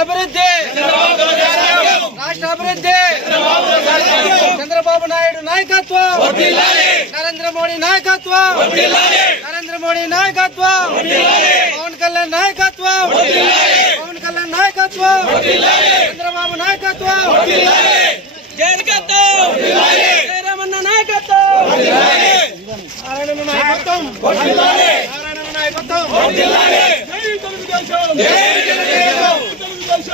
అభివృద్ధి! రాష్ట్ర అభివృద్ధి! చంద్రబాబు నాయుడు నాయకత్వం! నరేంద్ర మోడీ నాయకత్వం! నరేంద్ర మోడీ నాయకత్వం! పవన్ కళ్యాణ్ నాయకత్వం! పవన్ కళ్యాణ్ నాయకత్వం! చంద్రబాబు నాయకత్వం! జయకత్వం జయరామన్న నాయకత్వం! నారాయణ నాయకత్వం! నారాయణ నాయకత్వం! చంద్రబాబు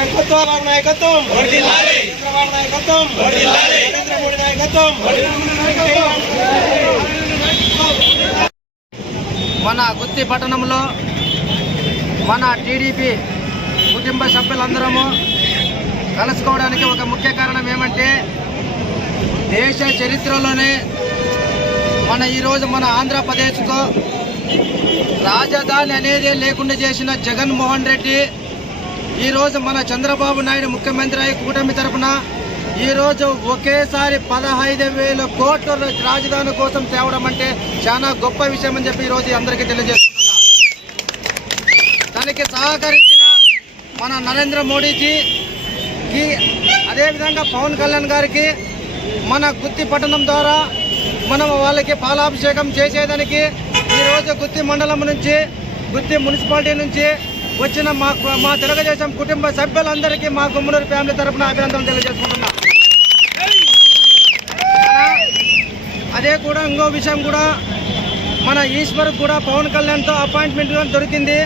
రామ్ నాయకత్వం. చంద్రబాబు నాయకత్వం. నరేంద్ర మోడీ నాయకత్వం. మన గుత్తి పట్టణంలో మన టీడీపీ కుటుంబ సభ్యులందరము కలుసుకోవడానికి ఒక ముఖ్య కారణం ఏమంటే దేశ చరిత్రలోనే మన ఈరోజు మన ఆంధ్రప్రదేశ్కు రాజధాని అనేది లేకుండా చేసిన జగన్మోహన్ రెడ్డి ఈరోజు మన చంద్రబాబు నాయుడు ముఖ్యమంత్రి అయి కూటమి తరపున ఈరోజు ఒకేసారి పదహైదు వేల కోట్ల రాజధాని కోసం తేవడం అంటే చాలా గొప్ప విషయం అని చెప్పి ఈరోజు అందరికీ తెలియజేస్తున్నా దానికి సహకరించిన మన నరేంద్ర మోడీజీకి అదేవిధంగా పవన్ కళ్యాణ్ గారికి మన గుత్తి పట్టణం ద్వారా మనం వాళ్ళకి పాలాభిషేకం చేసేదానికి ఈరోజు గుత్తి మండలం నుంచి గుత్తి మున్సిపాలిటీ నుంచి వచ్చిన మా మా తెలుగుదేశం కుటుంబ సభ్యులందరికీ మా గుమ్మనూరు ఫ్యామిలీ తరఫున అభినందనలు తెలియజేసుకుంటున్నా. అదే కూడా ఇంకో విషయం కూడా మన ఈశ్వర్ కూడా పవన్ కళ్యాణ్తో అపాయింట్మెంట్ దొరికింది.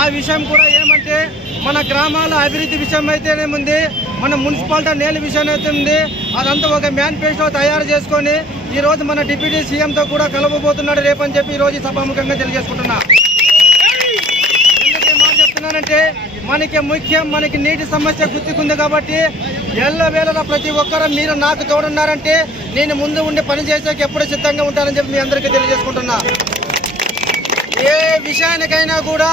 ఆ విషయం కూడా ఏమంటే మన గ్రామాల అభివృద్ధి విషయం అయితేనే ఉంది మన మున్సిపాలిటీ నేల విషయం అయితే ఉంది. అదంతా ఒక మేనిఫెస్టో తయారు చేసుకొని ఈరోజు మన డిప్యూటీ సీఎంతో కూడా కలవబోతున్నాడు రేపని చెప్పి ఈరోజు రోజు సభాముఖంగా తెలియజేసుకుంటున్నా. మాట మనకి ముఖ్యం మనకి నీటి సమస్య గుర్తుకుంది కాబట్టి ఎల్లవేళలా ప్రతి ఒక్కరూ మీరు నాకు తోడున్నారంటే నేను ముందు ఉండి పని చేసేకి ఎప్పుడు సిద్ధంగా ఉంటానని చెప్పి మీ అందరికీ తెలియజేసుకుంటున్నా. ఏ విషయానికైనా కూడా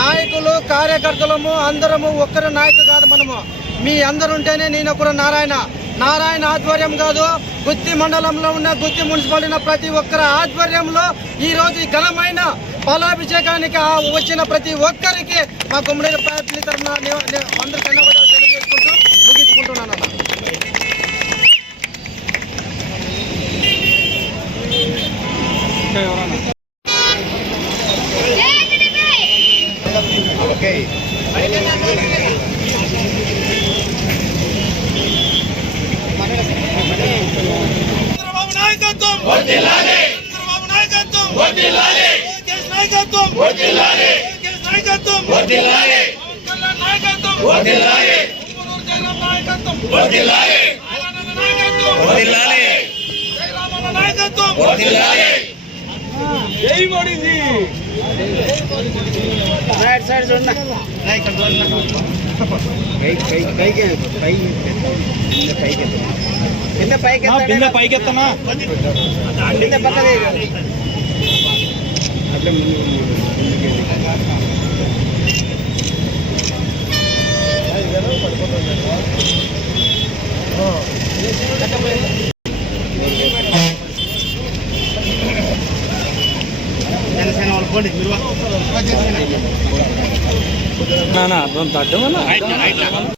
నాయకులు కార్యకర్తలము అందరము ఒక్కరు నాయకులు కాదు మనము. మీ అందరు ఉంటేనే నేను ఒకరు నారాయణ. నారాయణ ఆధ్వర్యం కాదు గుత్తి మండలంలో ఉన్న గుత్తి మున్సిపాలిటీ ప్రతి ఒక్కరి ఆధ్వర్యంలో ఈ రోజు ఈ ఘనమైన పాలాభిషేకానికి వచ్చిన ప్రతి ఒక్కరికి మా గుమ్మడి ఫ్యామిలీ తరఫున నాయకత్వం. జయరామన్న నాయకత్వం. జై మోడీజీ. సైడ్ సైడ్ చూడండి. కింద పైకి బిందె పైకెత్తనా కింద పక్కది. పోండి మీరు నా అర్థం తడ్డం